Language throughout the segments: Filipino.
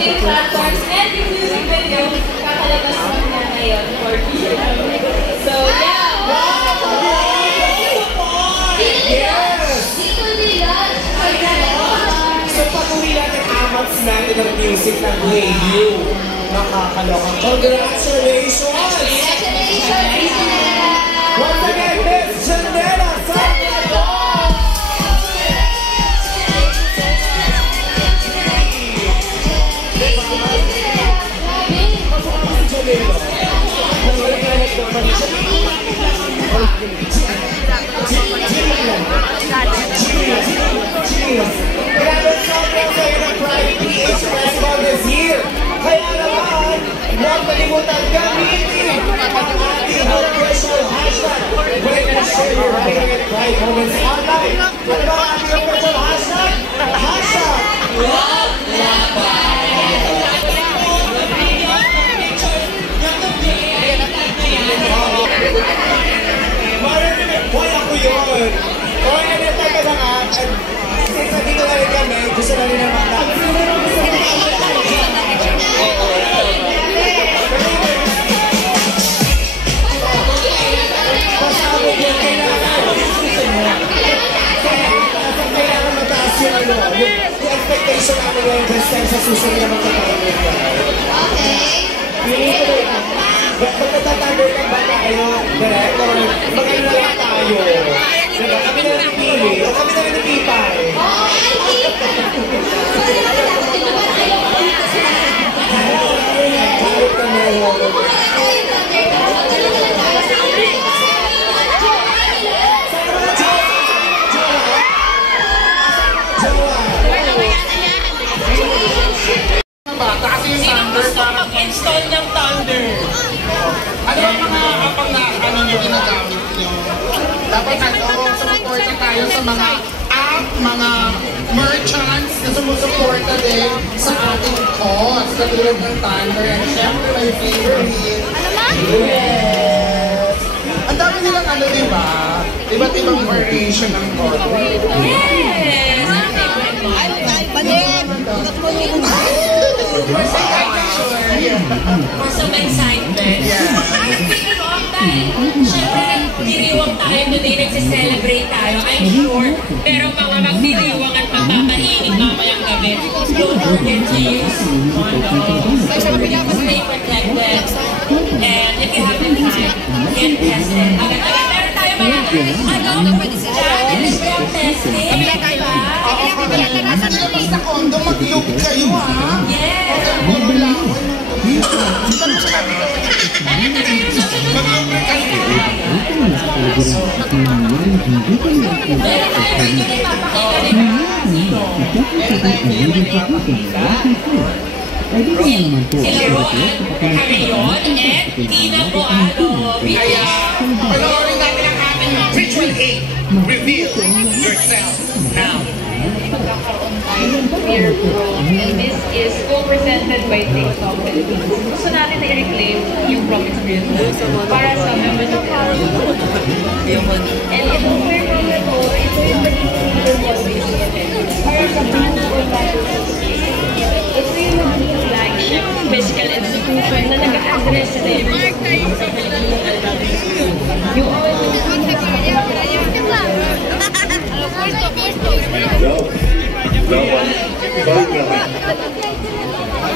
streaming platforms and yung music video, kakalabas mo na ngayon for you. So, yeah! So, pag-uwi natin amats natin ang music ng Hey You. Nakakaloka. Congratulations! Once again, Miss Janela Santiago! Grabe sobrang sa'yo ng Pride PH Festival this year. Kaya naman, huwag malimutan gamitin ang ating official hashtag. Wait and share your favorite Pride moments online. Ano ba ang ating official hashtag? Hashtag Love Laban! Hoy, ako yun! Hoy, ganito ka na nga. Since nandito na rin kami, gusto na rin naman na. Pasabog yung kailangan. Kailangan mataas yung expectation namin yung best time sa susunod na magkakaroon ka. Okay. Magtatagay ka ba tayo? Direct? Or magkano na lang tayo? Diba? Kami na rin pili. O kami na rin napipay. Kahit ka mo. Sino gusto mag-install ng Thunder? Ano ang mga ano nyo ginagamit nyo? Dapat sumusuporta tayo sa mga app, mga merchants na sumusuporta din sa ating cause. Katulad ng Thunder. And syempre, my favorite. Yes! Ang dami nilang ano, diba? Iba't ibang variation ng cause. Yes! For some excitement. Speaking of time, syempre, diriwang tayo today, nagsiselebrate tayo, I'm sure. Pero mga magdiriwang at mapapahinig mamayang gabi. Don't forget to use condoms. Stay protected. And if you have the time, get tested. Agad-agad, meron tayo mga challenge from testing. Sa kondo, mag-loop kayo, ha? Yes! Puro lang. Meron tayo dito na ipapakita ni Sino? Meron tayo dito na ipapakita. Sila Ron, Carion, and Tina Boado. Kaya, panoorin natin ang ating Ritual 8. Reveal yourself now. Queer Pro, and this is co-presented by TikTok Philippines. Gusto natin na i-reclaim yung Pro experience para sa members of the and itong Queer Pro na to, ito yung naging para sa brand organizations. Ito yung naging flagship physical institution na nag-a-address sa diversity sa Pilipinas. Yung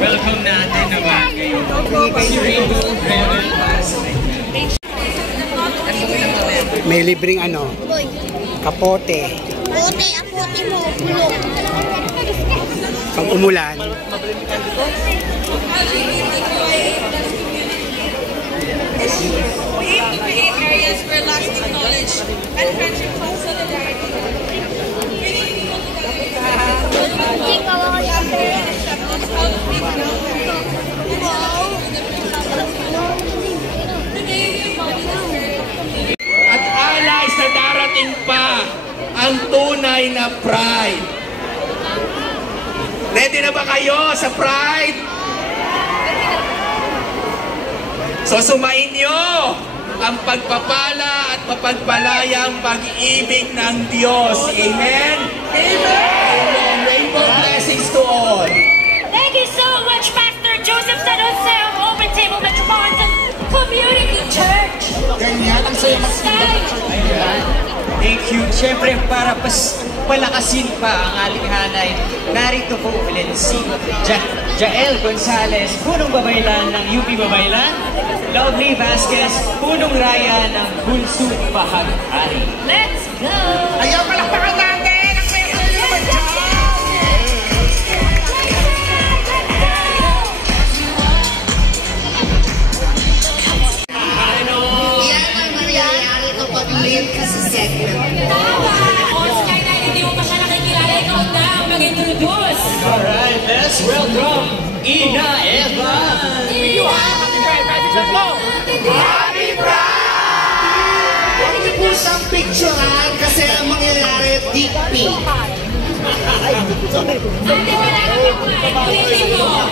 welcome natin naman ngayon si Rainbow Rebel para sa may libreng ano, kapote. Kapote, apote mo, bulong. Pag umulan. We aim to create areas where lasting knowledge and friendship from solidarity. At alay sa darating pa ang tunay na Pride. Ready na ba kayo sa Pride? So sumain nyo ang pagpapala at mapagpalayang pag-ibig ng Diyos. Amen? Amen! Amen! Rainbow blessings to all. Thank you so much. sa'yo mag-start. Thank you. Siyempre, para palakasin pa ang ating hanay, narito po ulit si Jael Gonzalez, punong babaylan ng UP Babaylan, Lovely Vasquez, punong raya ng Bunso Bahag-Ari. Let's go! Ayaw, palakpakan natin! Ang pwede nyo naman dyan! Yan ang nangyayari kapag late ka sa segment. Tama! Oscar, dahil hindi mo pa siya nakikilala, ikaw na ang mag-introduce. Alright, let's welcome Ina Eva! Happy Pride! Huwag niyo po siyang picturean kasi ang mangyayari dick pic. Ate, wala ka pa pa. Ulitin mo.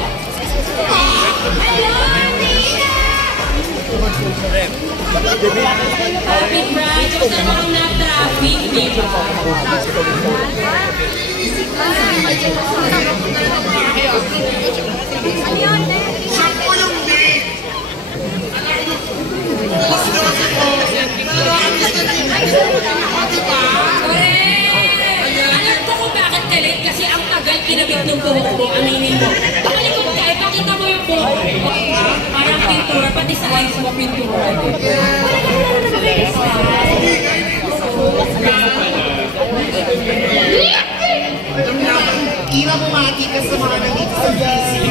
Hello, Nina! Happy Pride! Gusto mo na traffic, di ba? Siya po yung date! Alam ko kung bakit galit kasi ang tagal kinabit ng buhok mo, aminin mo. Pakalikot ka, ipakita mo yung buhok mo. Parang pintura, pati sa eyes mo pintura. Ira, bumati ka sa mga nandito sa PC.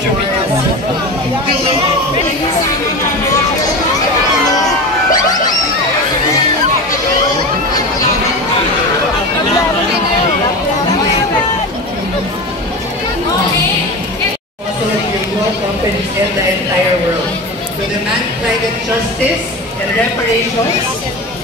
Companies in the entire world to demand climate justice and reparations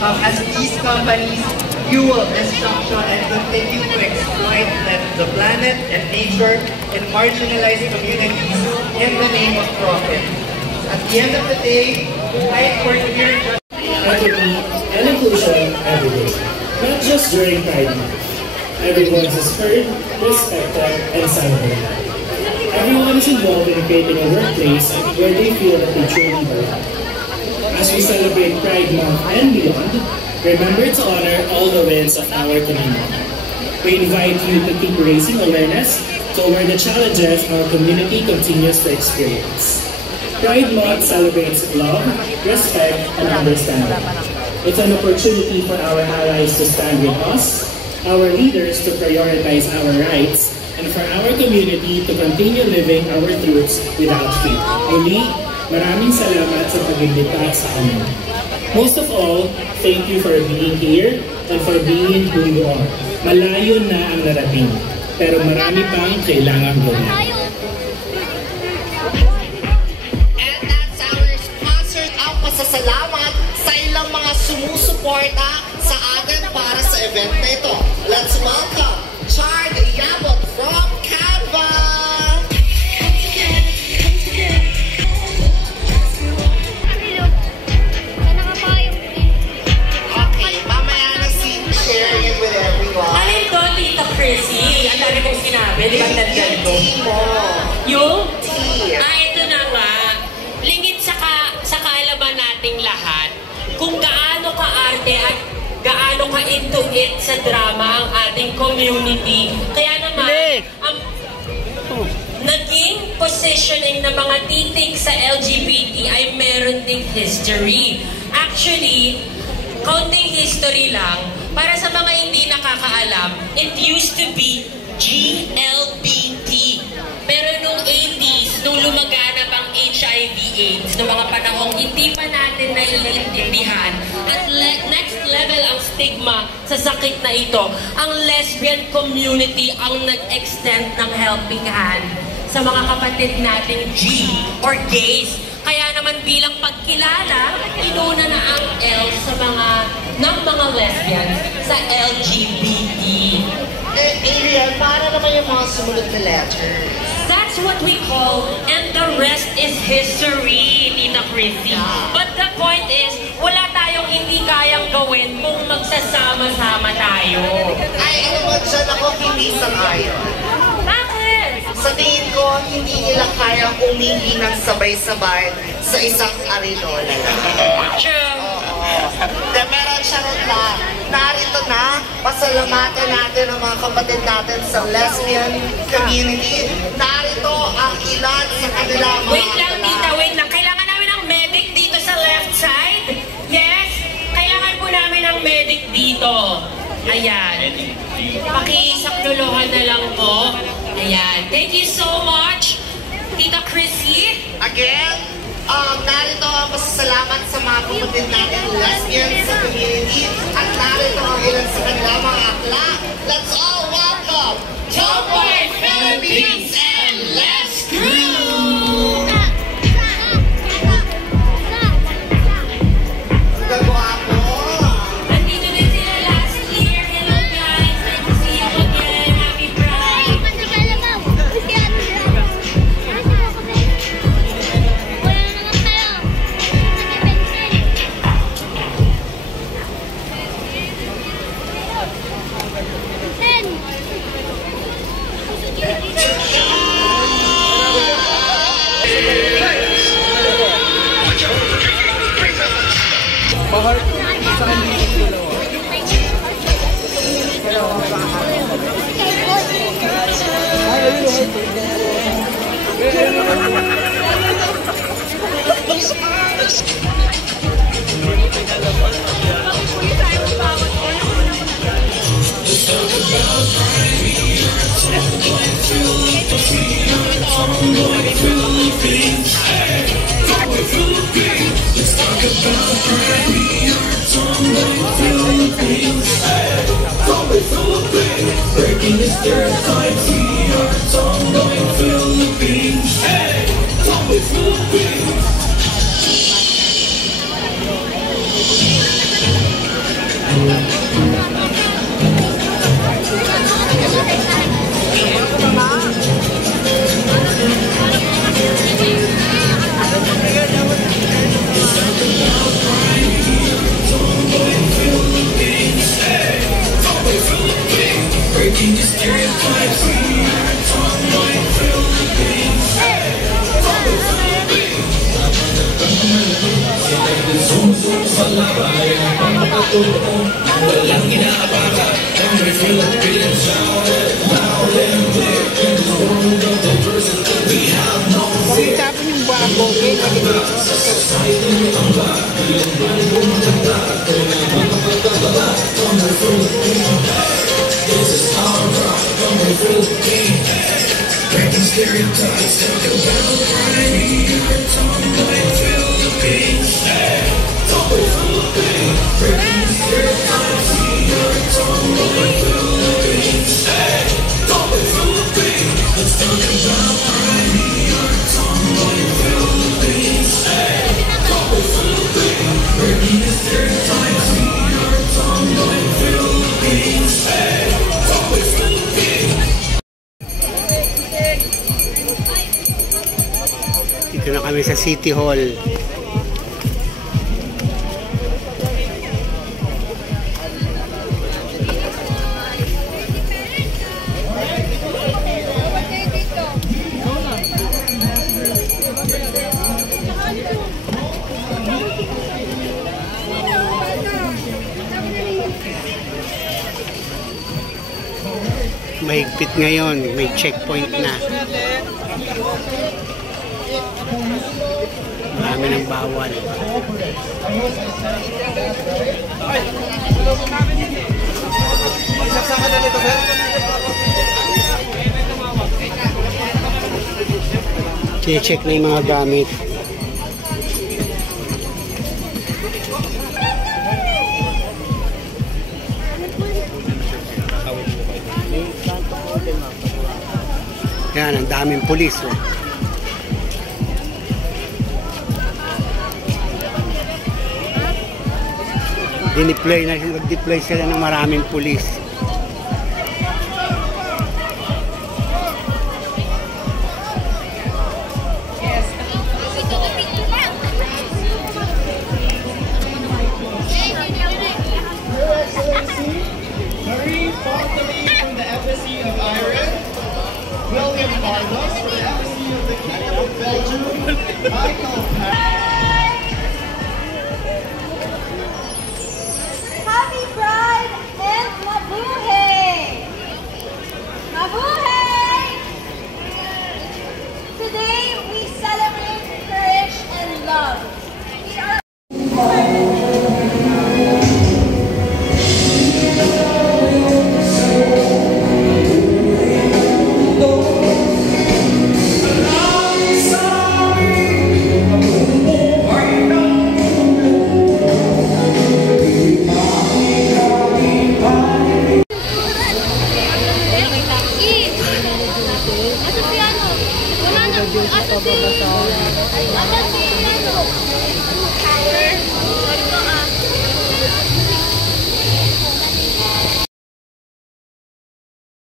as these companies fuel destruction and continue to exploit the planet and nature and marginalized communities in the name of profit. At the end of the day, fight for clear equity and inclusion every day, not just during Pride Month. Everyone is heard, respected, and celebrated. Everyone is involved in creating a workplace where they feel that they truly belong. As we celebrate Pride Month and beyond, remember to honor all the wins of our community. We invite you to keep raising awareness toward the challenges our community continues to experience. Pride Month celebrates love, respect, and understanding. It's an opportunity for our allies to stand with us, our leaders to prioritize our rights, and for our community to continue living our truths without fear. Muli, maraming salamat sa pag-imbita sa amin. Most of all, thank you for being here and for being who you are. Malayo na ang narating, pero marami pang kailangan gawin. And that's our sponsor. Ang pasasalamat sa ilang mga sumusuporta sa atin para sa event na ito. Let's welcome Chard Yabot from Canva! Okay, mamaya na share it with everyone. Alin to, Tita Chrissy? Ang dami kong sinabi, di ba tandal ko? Yung? Ito na nga. Lingit sa kaalaman nating lahat kung gaano ka-arte at gaano ka-into it sa drama ang ating community. Kaya naman, ang naging positioning ng mga titik sa LGBT ay meron ding history. Actually, counting history lang, para sa mga hindi nakakaalam, it used to be GLBT. Pero nung 80s, nung lumaganap ang HIV/AIDS, noong mga panahong hindi pa natin naiintindihan, at next level ang stigma sa sakit na ito, ang lesbian community ang nag-extend ng helping hand sa mga kapatid nating G or gays. Kaya naman bilang pagkilala, inuna na ang L sa ng mga lesbians sa LGBT. Ariel, para naman yung mga sumunod na letters. That's what we call, and the rest is history, Tita Chrissy. But the point is, wala tayong hindi kayang gawin kung magsasama-sama tayo. Ay, ano mo dyan ako hindi sang-ayon. Bakit? Sa tingin ko, hindi nila kayang umingi ng sabay-sabay sa isang arinola. True. Oo. Meron siyang narito na, pasalamatan natin ang mga kapatid natin sa lesbian community. Narito ang ilan sa kanilang mga Wait lang, tita, wait lang. Kailangan namin ng medic dito sa left side. Yes, kailangan po namin ng medic dito. Ayan. Pakisakluluhan na lang po. Ayan. Thank you so much, Tita Chrissy. Again, narito ang pasasalamat sa mga kapatid natin lesbians sa community at narito ang ilan sa kanilang mga akla. Let's all welcome Tomboy Philippines and Let's Groove! Gagwapo! Nandito din sila last year. Hello guys. Nice to see you again. Happy Pride. Breaking the stereotypes, we are Tomboy Philippines. Hey, Tomboy Philippines. Breaking the stereotypes, we are Tomboy Philippines. Hey, Tomboy Philippines. Sumsum sa labayan, pagpapatuloy, walang inaapakan. Tomboy Philippines, shout it loud and clear. In the world of diversity, we have no fear. Sa society, ang bahay, ang bahay mo matagdag. Tomboy Philippines. This is our rock, Tomboy Philippines. Breaking stereotypes, talk about pride. We are Tomboy Philippines. Tomboy Philippines. Breaking stereotypes, we are Tomboy Philippines. Tomboy Philippines. Let's talk about pride. We are Tomboy Philippines. Tomboy Philippines. Breaking the stereotypes, we are Tomboy Philippines. Tomboy Philippines. Dito na kami sa City Hall. Mahigpit ngayon, may checkpoint na. Marami nang bawal. Check na yung mga gamit. Yan, ang daming pulis. Dineploy na, mag-deploy sila ng maraming pulis.